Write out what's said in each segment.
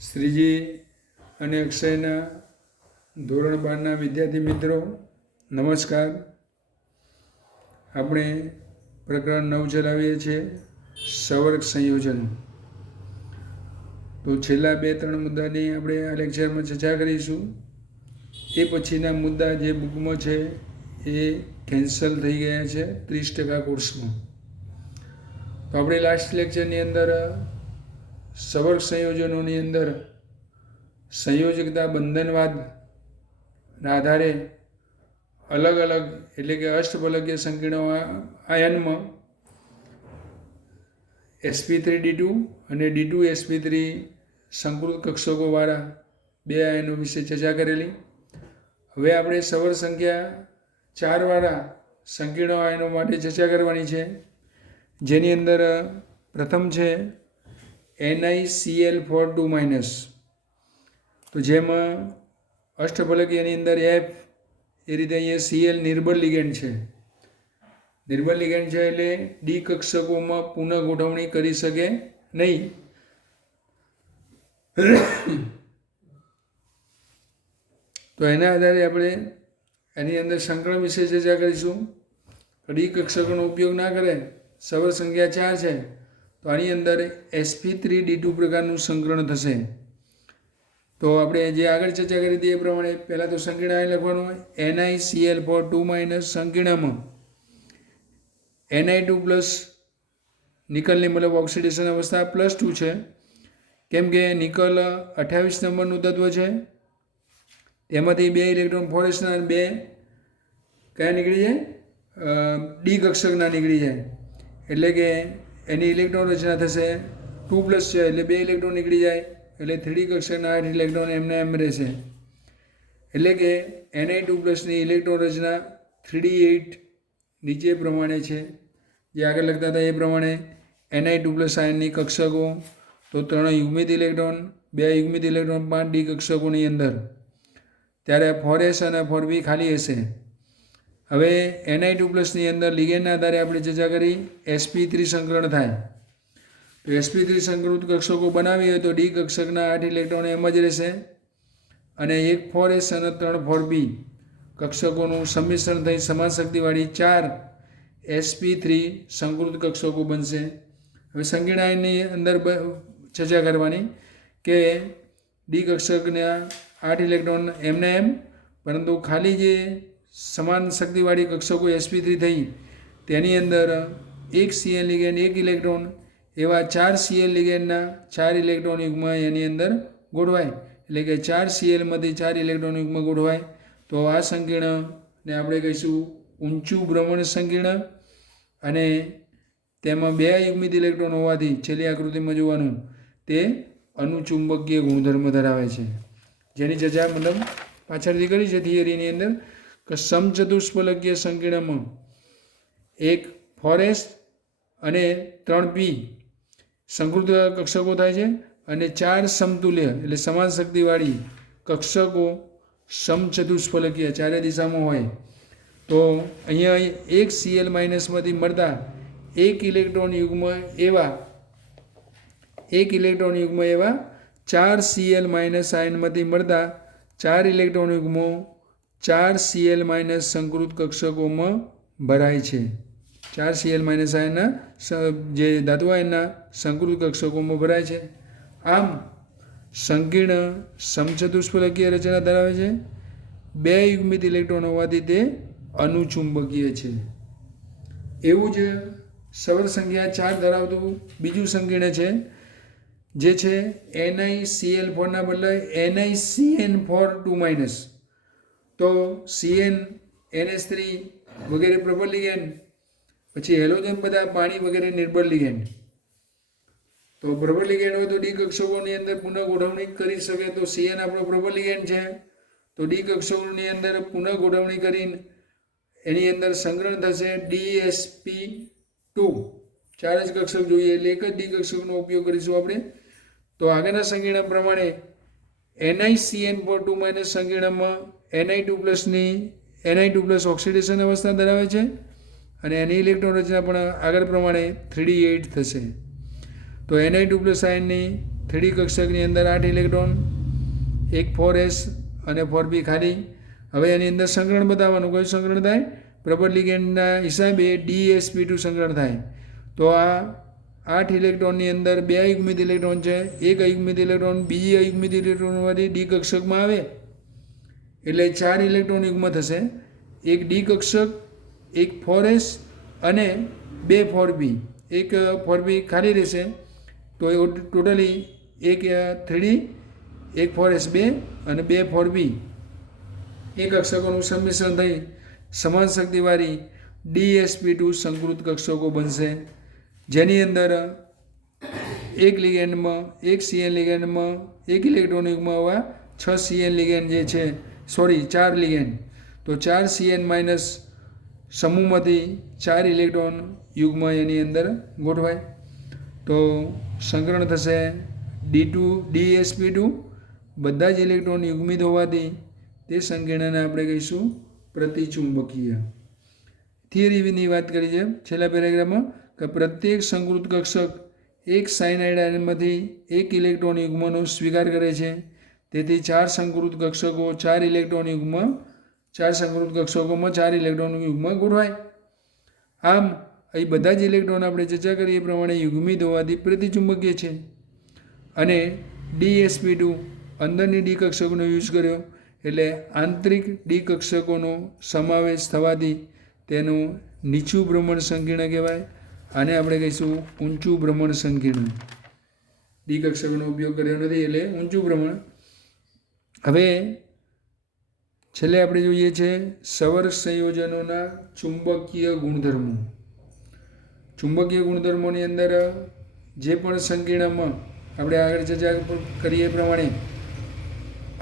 શ્રીજી અને અક્ષયના ધોરણ 12ના વિદ્યાર્થી મિત્રો નમસ્કાર. આપણે પ્રકરણ 9 ચલાવીએ છીએ, સવર્ગ સંયોજન. તો છેલ્લા 2-3 મુદ્દાની આપણે આ લેક્ચરમાં ચર્ચા કરીશું. એ પછીના મુદ્દા જે બુકમાં છે એ કેન્સલ થઈ ગયા છે 30% કોર્સમાં. તો આપણે લાસ્ટ લેક્ચરની અંદર સવર્ગ સંયોજનોની અંદર સંયોજકતા બંધનવાદના આધારે અલગ અલગ એટલે કે અષ્ટફલકીય સંકીર્ણ આયનમાં sp3d2 અને d2sp3 સંકૃત કક્ષકોવાળા 2 આયનો વિશે ચર્ચા કરેલી. હવે આપણે સવર્ગ સંખ્યા 4 વાળા સંકીર્ણ આયનો માટે ચર્ચા કરવાની છે, જેની અંદર પ્રથમ છે NiCl4 તો જેમાં અષ્ટફલકીયની અંદર F એ રીતે અહીંયા Cl નિર્બળ લિગેન્ડ છે. નિર્બળ લિગેન્ડ છે એટલે ડી કક્ષકોમાં પુનઃ ગોઠવણી કરી શકે નહીં. તો એના આધારે આપણે એની અંદર સંકલન વિશે ચર્ચા કરીશું. ડી કક્ષકોનો ઉપયોગ ના કરે, સવર્ગ સંખ્યા 4 છે તો આની અંદર sp3d2 પ્રકારનું સંકલન થશે. તો આપણે જે આગળ ચર્ચા કરી હતી એ પ્રમાણે પહેલાં તો સંકીર્ણ આયન લખવાનું હોય. NiCl4 સંકીર્ણમાં Ni2+ નિકલની મતલબ ઓક્સિડેશન અવસ્થા +2 છે, કેમ કે નિકલ 28 નંબરનું તત્વ છે. તેમાંથી 2 ઇલેક્ટ્રોન ફોરેસ્ટના અને 2 કયા નીકળી જાય, ડી કક્ષકના નીકળી જાય. એટલે કે એની ઇલેક્ટ્રોન રચના થશે 2+ છે એટલે 2 ઇલેક્ટ્રોન નીકળી જાય, એટલે 3D કક્ષકના 8 ઇલેક્ટ્રોન એમને એમ રહેશે. એટલે કે Ni2+ ની ઇલેક્ટ્રોન રચના 3D8 નીચે પ્રમાણે છે, જે આગળ લખતા હતા એ પ્રમાણે. Ni2+ આયનની કક્ષકો તો 3 યુગ્મિત ઇલેક્ટ્રોન, 2 યુગ્મિત ઇલેક્ટ્રોન 5 ડી કક્ષકોની અંદર. ત્યારે 4s અને 4p ખાલી હશે. હવે Ni2+ ની અંદર લિગેન્ડના આધારે આપણે ચર્ચા કરી sp3 સંકલન થાય. તો sp3 સંકૃત કક્ષકો બનાવી હોય તો ડી કક્ષકના 8 ઇલેક્ટ્રોન એમ જ રહેશે, અને 1 4s અને 3 4p કક્ષકોનું સંમિશ્રણ થઈ સમાન શક્તિવાળી 4 sp3 સંકૃત કક્ષકો બનશે. હવે સંકીર્ણ આયનની અંદર ચર્ચા કરવાની કે ડી કક્ષકના 8 ઇલેક્ટ્રોન એમને એમ, પરંતુ ખાલી જે સમાન શક્તિવાળી કક્ષકો sp3 થઈ તેની અંદર 1 Cl લિગેન્ડ 1 ઇલેક્ટ્રોન એવા 4 Cl લિગેન્ડના 4 ઇલેક્ટ્રોન યુગ્મ એની અંદર ગોઠવાય. એટલે કે 4 Clમાંથી 4 ઇલેક્ટ્રોન યુગ્મ ગોઠવાય. તો આ સંકીર્ણને આપણે કહીશું ઊંચું ભ્રમણ સંકીર્ણ, અને તેમાં 2 યુગ્મિત ઇલેક્ટ્રોન હોવાથી છેલ્લી આકૃતિમાં જોવાનું તે અનુચુંબકીય ગુણધર્મ ધરાવે છે, જેની ચર્ચા મતલબ પાછળથી કરી છે થિયરીની અંદર કે સમચતુષ્ફલકીય સંકીર્ણમાં 1 4s અને 3p સંકૃત કક્ષકો થાય છે, અને 4 સમતુલ્ય એટલે સમાન શક્તિવાળી કક્ષકો સમચતુષ્ફલકીય ચારે દિશામાં હોય. તો અહીંયા 1 Cl- માંથી મળતા 1 ઇલેક્ટ્રોન યુગ્મ એવા 4 Cl- આયનમાંથી મળતા 4 ઇલેક્ટ્રોન યુગ્મો 4 Cl- સંકૃત કક્ષકોમાં ભરાય છે. 4 Cl- આયનના જે ધાતુ આયનના સંકૃત કક્ષકોમાં ભરાય છે. આમ સંકીર્ણ સમચતુષ્ફલકીય રચના ધરાવે છે. 2 યુગ્મિત ઇલેક્ટ્રોન હોવાથી તે અનુચુંબકીય છે. એવું જ સવર્ગ સંખ્યા 4 ધરાવતું બીજું સંકીર્ણ છે, જે છે NiCl4 ના બદલે NiCN4 તો Cn NH3 વગેરે પ્રબળ લિગેન્ડ, પછી હેલોજન બધા પાણી વગેરે નિર્બળ લિગેન્ડ. તો પ્રબળ લિગેન્ડ હોય તો ડી કક્ષકોની અંદર પુનઃ ગોઠવણી કરી શકે. તો Cn આપણો પ્રબળ લિગેન્ડ છે, તો ડી કક્ષકોની અંદર પુનઃ ગોઠવણી કરીને એની અંદર સંગ્રહણ થશે dsp2. 4 જ કક્ષક જોઈએ એટલે એક જ ડી કક્ષકનો ઉપયોગ કરીશું આપણે. તો આગળના સંકીર્ણ પ્રમાણે NiCN4 સંકીર્ણમાં Ni2+ ઓક્સિડેશન અવસ્થા ધરાવે છે, અને એની ઇલેક્ટ્રોન રચના પણ આગળ પ્રમાણે 3D8 થશે. તો Ni2+ આયનની 3D કક્ષકની અંદર 8 ઇલેક્ટ્રોન, એક 4s અને 4p ખાલી. હવે એની અંદર સંકરણ બતાવવાનું. કયું સંકરણ થાય? પ્રબળ લિગેન્ડના હિસાબે DsP2 સંકરણ થાય. તો આ 8 ઇલેક્ટ્રોનની અંદર 2 અયુગ્મિત ઇલેક્ટ્રોન છે. એક અયુગ્મિત ઇલેક્ટ્રોન બીજી અયુગ્મિત ઇલેક્ટ્રોનવાળી ડી કક્ષકમાં આવે એટલે 4 ઇલેક્ટ્રોન યુગ્મ થશે. એક ડી કક્ષક, એક 4s અને 2 4p. એક 4p ખાલી રહેશે. તો એ ટોટલી એક 3D, એક 4s 2 અને 2 4p એ કક્ષકોનું સંમિશ્રણ થઈ સમાન શક્તિવાળી DsP2 સંકૃત કક્ષકો બનશે, જેની અંદર એક લિગેન્ડમાં, એક CN લિગેન્ડમાં એક ઇલેક્ટ્રોન યુગ્મ હોવા 6 CN લિગેન્ડ જે છે, 4 લિગેન્ડ. તો 4 CN માઇનસ સમૂહમાંથી 4 ઇલેક્ટ્રોન યુગ્મ એની અંદર ગોઠવાય. તો સંકરણ થશે DsP2. બધા જ ઇલેક્ટ્રોન યુગ્મિત હોવાથી તે સંકીર્ણને આપણે કહીશું પ્રતિચુંબકીય. થિયરીની વાત કરી છે છેલ્લા પેરેગ્રાફમાં કે પ્રત્યેક સંકૃત કક્ષક એક સાયનાઇડ આયનમાંથી એક ઇલેક્ટ્રોન યુગ્મનો સ્વીકાર કરે છે. તેથી 4 સંકૃત કક્ષકો 4 ઇલેક્ટ્રોન યુગ્મ 4 સંકૃત કક્ષકોમાં 4 ઇલેક્ટ્રોન યુગ્મ ગોઠવાય. આમ અહીં બધા જ ઇલેક્ટ્રોન આપણે ચર્ચા કરીએ એ પ્રમાણે યુગ્મિત હોવાથી પ્રતિચુંબકીય છે. અને DsP2 અંદરની ડી કક્ષકોનો યુઝ કર્યો એટલે આંતરિક ડી કક્ષકોનો સમાવેશ થવાથી તેનું નીચું ભ્રમણ સંકીર્ણ કહેવાય. આને આપણે કહીશું ઊંચું ભ્રમણ સંકીર્ણ. ડી કક્ષકોનો ઉપયોગ કર્યો નથી એટલે ઊંચું ભ્રમણ. હવે છેલ્લે આપણે જોઈએ છે સવર્ગ સંયોજનોના ચુંબકીય ગુણધર્મો. ચુંબકીય ગુણધર્મોની અંદર જે પણ સંકીર્ણમાં આપણે આગળ ચર્ચા કરીએ એ પ્રમાણે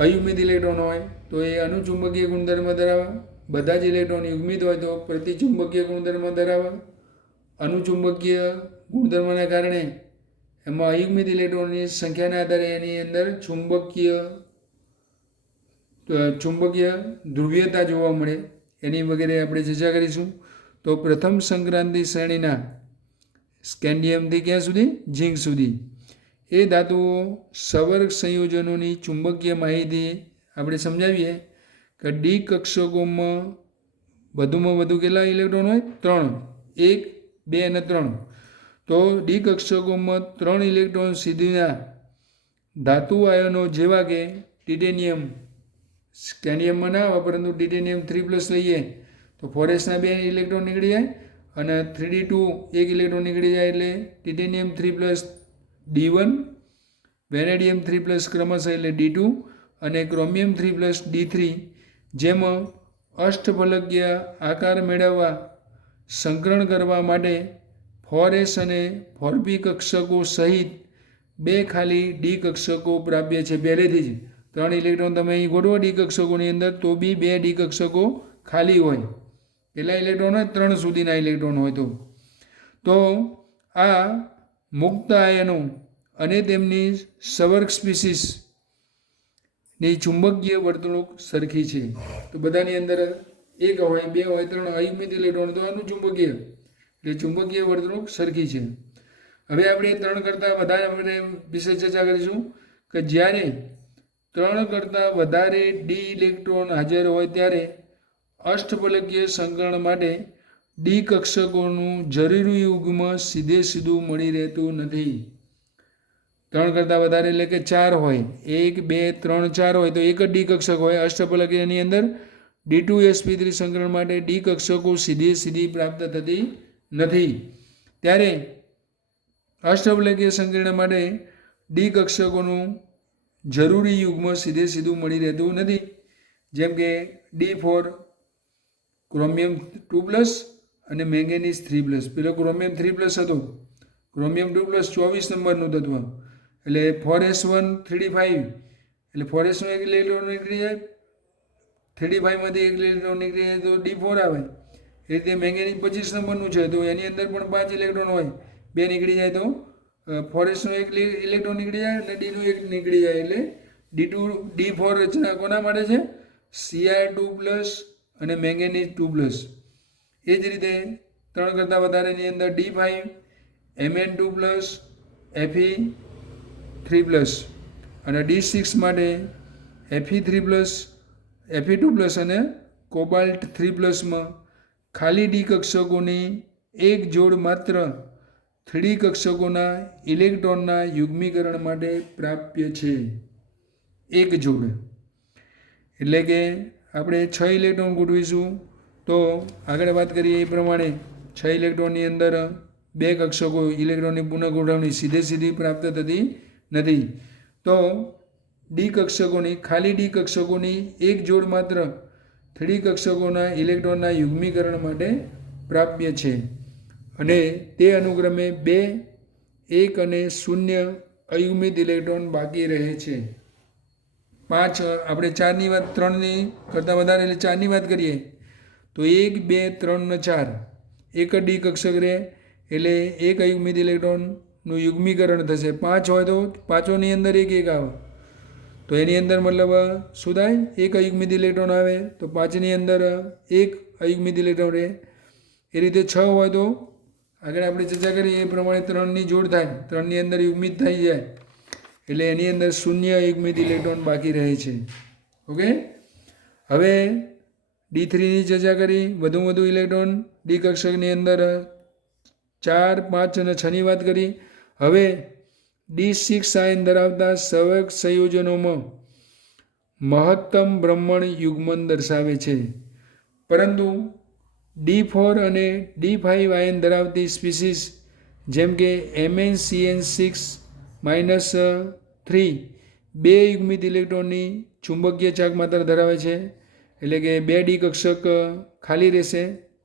અયુગ્મિત ઇલેક્ટ્રોન હોય તો એ અનુચુંબકીય ગુણધર્મ ધરાવે. બધા જ ઇલેક્ટ્રોન યુગ્મિત હોય તો પ્રતિચુંબકીય ગુણધર્મ ધરાવે. અનુચુંબકીય ગુણધર્મના કારણે એમાં અયુગ્મિત ઇલેક્ટ્રોનની સંખ્યાના આધારે એની અંદર ચુંબકીય ધ્રુવીયતા જોવા મળે. એની વગેરે આપણે ચર્ચા કરીશું. તો પ્રથમ સંક્રાંતિ શ્રેણીના સ્કેન્ડિયમથી ક્યાં સુધી? ઝીંક સુધી એ ધાતુઓ સવર્ગ સંયોજનોની ચુંબકીય માહિતી આપણે સમજાવીએ કે ડી કક્ષકોમાં વધુમાં વધુ કેટલા ઇલેક્ટ્રોન હોય? 3. 1, 2 અને 3. તો ડી કક્ષકોમાં 3 ઇલેક્ટ્રોન સીધીના ધાતુ આયનો જેવા કે ટિટેનિયમ, સ્કેન્ડિયમમાં ના આવે પરંતુ ટિટેનિયમ 3+ લઈએ તો 4sના 2 ઇલેક્ટ્રોન નીકળી જાય અને 3d2 1 ઇલેક્ટ્રોન નીકળી જાય એટલે ટિટેનિયમ 3+ D1, વેનેડિયમ 3+ ક્રમશઃ એટલે D2 અને ક્રોમિયમ 3+ D3. જેમાં અષ્ટફલકીય આકાર મેળવવા સંકરણ કરવા માટે 4s અને 4p કક્ષકો સહિત 2 ખાલી ડી કક્ષકો પ્રાપ્ય છે. પહેલેથી જ 3 ઇલેક્ટ્રોન તમે અહીં ગોઠવો ડી કક્ષકોની અંદર તો બી 2 ડી કક્ષકો ખાલી હોય. કેટલા ઇલેક્ટ્રોન હોય? 3 સુધીના ઇલેક્ટ્રોન હોય તો આ મુક્ત આયનો અને તેમની સવર્ગ સ્પીસીસની ચુંબકીય વર્તણૂક સરખી છે. તો બધાની અંદર 1 હોય, 2 હોય, 3 અયુગ્મિત ઇલેક્ટ્રોન તો અનુચુંબકીય એટલે ચુંબકીય વર્તણૂક સરખી છે. હવે આપણે 3 કરતાં વધારે વિશે ચર્ચા કરીશું કે જ્યારે 3 કરતાં વધારે ડી ઇલેક્ટ્રોન હાજર હોય ત્યારે અષ્ટફલકીય સંકરણ માટે ડી કક્ષકોનું જરૂરી યુગ્મ સીધું મળી રહેતું નથી. 3 કરતાં વધારે એટલે કે 4 હોય, 1, 2, 3, 4 હોય તો એક જ ડી કક્ષક હોય. અષ્ટફલકીયની અંદર D2sp3 સંકરણ માટે ડી કક્ષકો સીધી પ્રાપ્ત થતી નથી. ત્યારે અષ્ટફલકીય સંકીર્ણ માટે ડી કક્ષકોનું જરૂરી યુગ્મ સીધું મળી રહેતું નથી. જેમ કે D4 ક્રોમિયમ 2+ અને મેંગેનીઝ 3+. પેલો ક્રોમિયમ 3+ હતો, ક્રોમિયમ 2+ 24 નંબરનું તત્વ એટલે 4s1 3d5 એટલે 4sનું એક ઇલેક્ટ્રોન નીકળી જાય, 3d5માંથી એક ઇલેક્ટ્રોન નીકળી જાય તો D4 આવે. એ રીતે મેંગેનીઝ 25 નંબરનું છે તો એની અંદર પણ 5 ઇલેક્ટ્રોન હોય, 2 નીકળી જાય તો 4sનું એક ઇલેક્ટ્રોન નીકળી જાય અને D નું એક નીકળી જાય એટલે D4 રચના કોના માટે છે? Cr2+ અને મેંગેનીઝ 2+. એ જ રીતે 3 કરતાં વધારેની અંદર D5, Mn2+, Fe 3+ અને D6 માટે Fe3+, Fe2+ અને કોબાલ્ટ 3+માં ખાલી ડી કક્ષકોની એક જોડ માત્ર 3D કક્ષકોના ઇલેક્ટ્રોનના યુગ્મીકરણ માટે પ્રાપ્ય છે. એક જોડ એટલે કે આપણે 6 ઇલેક્ટ્રોન ગોઠવીશું તો આગળ વાત કરીએ એ પ્રમાણે 6 ઇલેક્ટ્રોનની અંદર 2 કક્ષકો ઇલેક્ટ્રોનની પુનઃગોઠવણી સીધી પ્રાપ્ત થતી નથી. તો ડી કક્ષકોની ખાલી ડી કક્ષકોની એક જોડ માત્ર 3D કક્ષકોના ઇલેક્ટ્રોનના યુગ્મીકરણ માટે પ્રાપ્ય છે અને તે અનુક્રમે 2, 1 અને 0 અયુગ્મિત ઇલેક્ટ્રોન બાકી રહે છે. 5 આપણે 4ની વાત 3ની કરતાં વધારે એટલે 4ની વાત કરીએ તો 1, 2, 3 અને 4 એક જ ડી કક્ષક રહે એટલે એક અયુગ્મિત ઇલેક્ટ્રોનનું યુગ્મીકરણ થશે. 5 હોય તો પાંચોની અંદર એક આવે તો એની અંદર મતલબ શું થાય? એક અયુગ્મિત ઇલેક્ટ્રોન આવે તો 5ની અંદર એક અયુગ્મિત ઇલેક્ટ્રોન રહે. એ રીતે 6 હોય તો આગળ આપણે ચર્ચા કરીએ એ પ્રમાણે 3ની જોડ થાય, 3ની અંદર યુગ્મિત થઈ જાય એટલે એની અંદર 0 અયુગ્મિત ઇલેક્ટ્રોન બાકી રહે છે. ઓકે, હવે D3ની ચર્ચા કરી, વધુ ઇલેક્ટ્રોન ડી કક્ષકની અંદર 4, 5 અને 6ની વાત કરી. હવે D6 આયન ધરાવતા સંયોગ સંયોજનોમાં મહત્તમ ભ્રમણ યુગ્મન દર્શાવે છે, પરંતુ D4 અને D5 આયન ધરાવતી સ્પીસીસ જેમ કે MnCn6-3 2 યુગ્મિત ઇલેક્ટ્રોનની ચુંબકીય ચાક માત્રા ધરાવે છે. એટલે કે 2 ડી કક્ષક ખાલી રહેશે,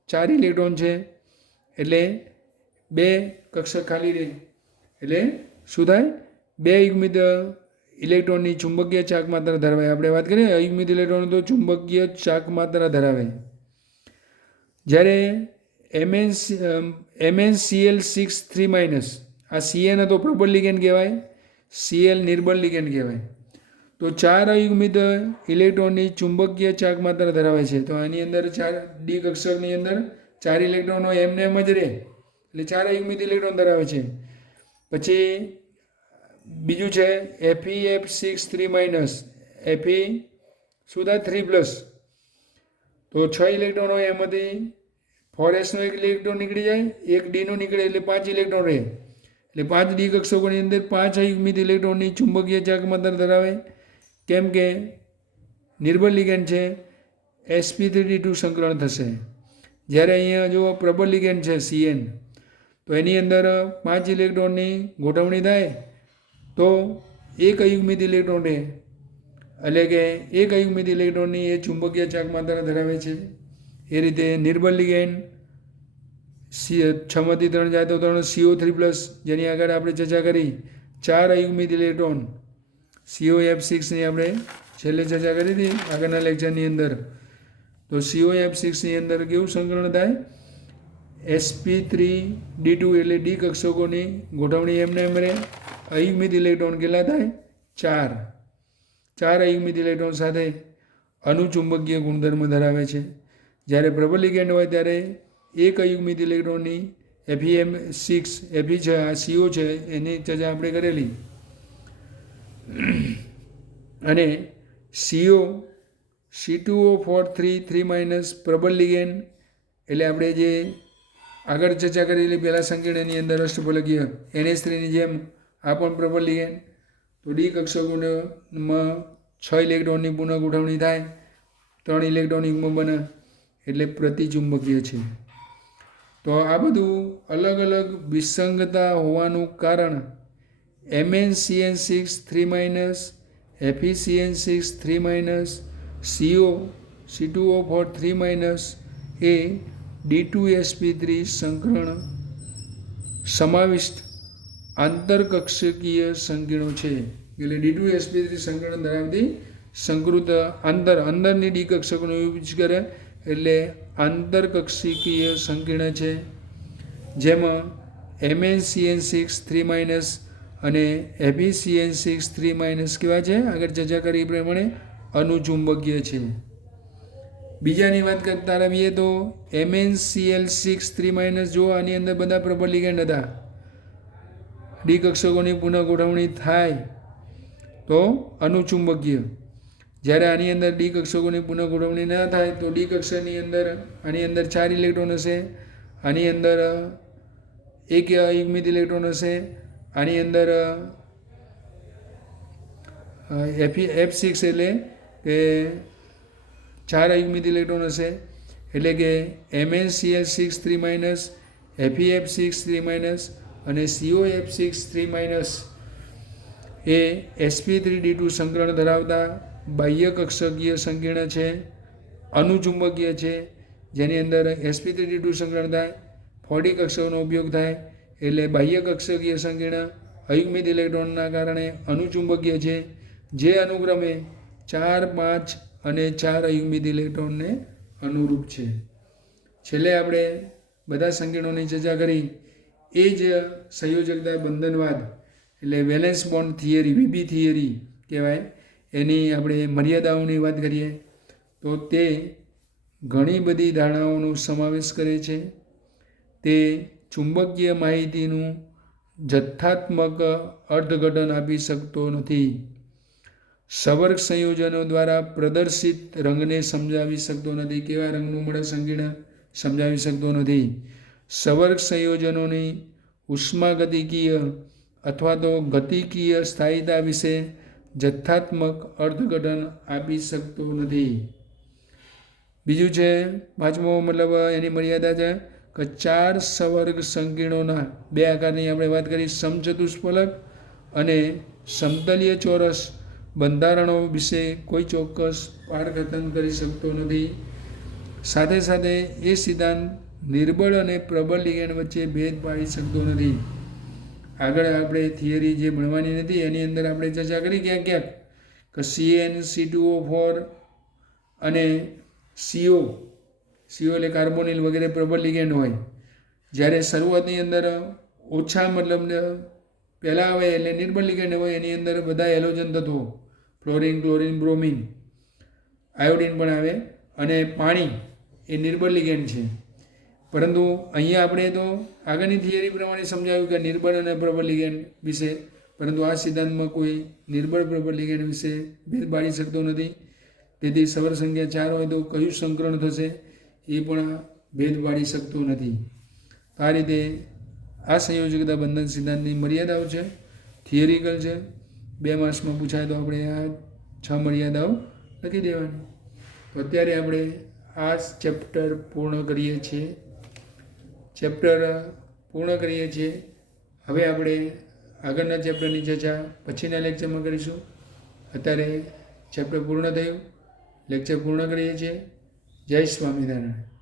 4 ઇલેક્ટ્રોન છે એટલે 2 કક્ષક ખાલી રહે એટલે શું થાય? 2 યુગ્મિત ઇલેક્ટ્રોનની ચુંબકીય ચાક માત્રા ધરાવે. આપણે વાત કરીએ અયુગ્મિત ઇલેક્ટ્રોન તો ચુંબકીય ચાક માત્રા ધરાવે. જ્યારે MnCl6-3- આ Cn હતો પ્રબળ લિગેન્ડ કહેવાય, Cl નિર્બળ લિગેન્ડ કહેવાય. તો 4 અયુગ્મિત ઇલેક્ટ્રોનની ચુંબકીય ચાક માત્રા ધરાવે છે. તો આની અંદર 4 ડી કક્ષકની અંદર 4 ઇલેક્ટ્રોન હોય એમને એમ જ રહે એટલે 4 અયુગ્મિત ઇલેક્ટ્રોન ધરાવે છે. પછી બીજું છે Fe6-3- Fe શું થાય? 3+. તો 6 ઇલેક્ટ્રોન હોય એમાંથી 4sનો એક ઇલેક્ટ્રોન નીકળી જાય, એક ડીનો નીકળે એટલે 5 ઇલેક્ટ્રોન રહે એટલે 5 ડી કક્ષકોની અંદર 5 અયુગ્મિત ઇલેક્ટ્રોનની ચુંબકીય ચાક માત્રા ધરાવે. કેમ કે નિર્બળ લિગેન્ડ છે, sp3d2 સંકલન થશે. જ્યારે અહીંયા જો પ્રબળ લિગેન્ડ છે Cn તો એની અંદર 5 ઇલેક્ટ્રોનની ગોઠવણી થાય તો એક અયુગ્મિત ઇલેક્ટ્રોન રહે એટલે કે એક અયુગ્મિત ઇલેક્ટ્રોનની એ ચુંબકીય ચાક માત્રા ધરાવે છે. એ રીતે નિર્બળ લિગેન્ડ 6માંથી 3 જાય તો 3 CO3+, જેની આગળ આપણે ચર્ચા કરી 4 અયુગ્મિત ઇલેક્ટ્રોન COF6ની આપણે છેલ્લે ચર્ચા કરી હતી આગળના લેક્ચરની અંદર. તો COF6ની અંદર કેવું સંકલન થાય? sp3d2 એટલે ડી કક્ષકોની ગોઠવણી એમને એમ રહે. અયુગ્મિત ઇલેક્ટ્રોન કેટલા થાય? 4 અયુગ્મિત ઇલેક્ટ્રોન સાથે અનુચુંબકીય ગુણધર્મ ધરાવે છે. જ્યારે પ્રબળ લિગેન્ડ હોય ત્યારે એક અયુગ્મિત ઇલેક્ટ્રોનની Fe6 Fe છે આ CO છે એની ચર્ચા આપણે કરેલી અને CO C2O4-3 પ્રબળ લિગેન્ડ એટલે આપણે જે આગળ ચર્ચા કરેલી પહેલાં સંકીર્ણની અંદર અષ્ટફલકીય NH3ની જેમ આ પણ પ્રબળ લિગેન્ડ. તો ડી કક્ષકોમાં 6 ઇલેક્ટ્રોનની પુનઃ ગોઠવણી થાય, 3 ઇલેક્ટ્રોન યુગ્મ બને એટલે પ્રતિચુંબકીય છે. તો આ બધું અલગ અલગ વિસંગતતા હોવાનું કારણ MnCn6-3-, FeCn6-3-, CO C2O4-3- એ D2sp3 સંકરણ સમાવિષ્ટ આંતરકક્ષકીય સંકીર્ણો છે. એટલે D2sp3 સંકરણ ધરાવતી સંકૃત અંદરની ડી કક્ષકોનો યુઝ કરે એટલે આંતરકક્ષકીય સંકીર્ણ છે. જેમાં MnCn6-3- અને FeCn6-3- કેવા છે? આગળ ચર્ચા કરી એ પ્રમાણે અનુચુંબકીય છે. બીજાની વાત કરતા આવીએ તો MnCl6-3- જો આની અંદર બધા પ્રબળ લિગેન્ડ હતા ડી કક્ષકોની પુનઃગોઠવણી થાય તો અનુચુંબકીય. જ્યારે આની અંદર ડી કક્ષકોની પુનઃગોઠવણી ન થાય તો ડી કક્ષકની અંદર આની અંદર 4 ઇલેક્ટ્રોન હશે, આની અંદર 1 અયુગ્મિત ઇલેક્ટ્રોન હશે, આની અંદર F6 એટલે કે 4 અયુગ્મિત ઇલેક્ટ્રોન હશે, એટલે કે MnCl6 3- FeF6 3- અને COF6 3- એ sp3d2 સંકરણ ધરાવતા બાહ્ય કક્ષકીય સંકીર્ણ છે, અનુચુંબકીય છે, જેની અંદર sp3d2 સંકરણ થાય, 4d કક્ષકોનો ઉપયોગ થાય, એટલે બાહ્ય કક્ષકીય સંકીર્ણ અયુગ્મિત ઇલેક્ટ્રોનના કારણે અનુચુંબકીય છે, જે અનુક્રમે 4, 5 અને 4 અયુગ્મિત ઇલેક્ટ્રોનને અનુરૂપ છે. છેલ્લે આપણે બધા સંકીર્ણોની ચર્ચા કરી. એ જ સંયોજકતા બંધનવાદ એટલે valence bond theory, VB theory કહેવાય, એની આપણે મર્યાદાઓની વાત કરીએ તો તે ઘણી બધી ધારણાઓનો સમાવેશ કરે છે. તે ચુંબકીય માહિતીનું જથ્થાત્મક અર્થઘટન આપી શકતો નથી. સવર્ગ સંયોજનો દ્વારા પ્રદર્શિત રંગને સમજાવી શકતો નથી. કેવા રંગનું મળે સંકીર્ણ સમજાવી શકતો નથી. સવર્ગ સંયોજનોની ઉષ્માગતિકીય અથવા તો ગતિકીય સ્થાયીતા વિશે જથ્થાત્મક અર્થઘટન આપી શકતો નથી. બીજું છે 5મો મતલબ એની મર્યાદા છે કે 4 સવર્ગ સંકીર્ણોના 2 આકારની આપણે વાત કરી, સમચતુષ્ફલક અને સમતલીય ચોરસ બંધારણો વિશે કોઈ ચોક્કસ પાઠકથન કરી શકતો નથી. સાથે સાથે એ સિદ્ધાંત નિર્બળ અને પ્રબળ લિગેન્ડ વચ્ચે ભેદ પાડી શકતો નથી. આગળ આપણે થિયરી જે ભણવાની નથી એની અંદર આપણે ચર્ચા કરી ક્યાંક કે CnC2O4 અને CO એટલે કાર્બોનિલ વગેરે પ્રબળ લિગેન્ડ હોય. જ્યારે શરૂઆતની અંદર ઓછા મતલબ પહેલાં આવે એટલે નિર્બળ લિગેન્ડ હોય, એની અંદર બધા હેલોજન તત્વો ફ્લોરિન, ક્લોરિન, બ્રોમિન, આયોડિન પણ આવે, અને પાણી એ નિર્બળ લિગેન્ડ છે. પરંતુ અહીંયા આપણે તો આગળની થિયરી પ્રમાણે સમજાવ્યું કે નિર્બળ અને પ્રબળ લિગેન્ડ વિશે, પરંતુ આ સિદ્ધાંતમાં કોઈ નિર્બળ પ્રબળ લિગેન્ડ વિશે ભેદ પાડી શકતો નથી. તેથી સવર સંખ્યા 4 હોય તો કયું સંકરણ થશે એ પણ ભેદ પાડી શકતો નથી. આ રીતે આ સંયોજકતા બંધન સિદ્ધાંતની મર્યાદાઓ છે, થિયરિકલ છે. 2 માર્ક્સમાં પૂછાય તો આપણે આ 6 મર્યાદાઓ લખી દેવાની. તો અત્યારે આપણે આ ચેપ્ટર પૂર્ણ કરીએ છીએ. હવે આપણે આગળના ચેપ્ટરની ચર્ચા પછીના લેક્ચરમાં કરીશું. અત્યારે ચેપ્ટર પૂર્ણ થયું, લેક્ચર પૂર્ણ કરીએ છીએ. જય સ્વામિનારાયણ.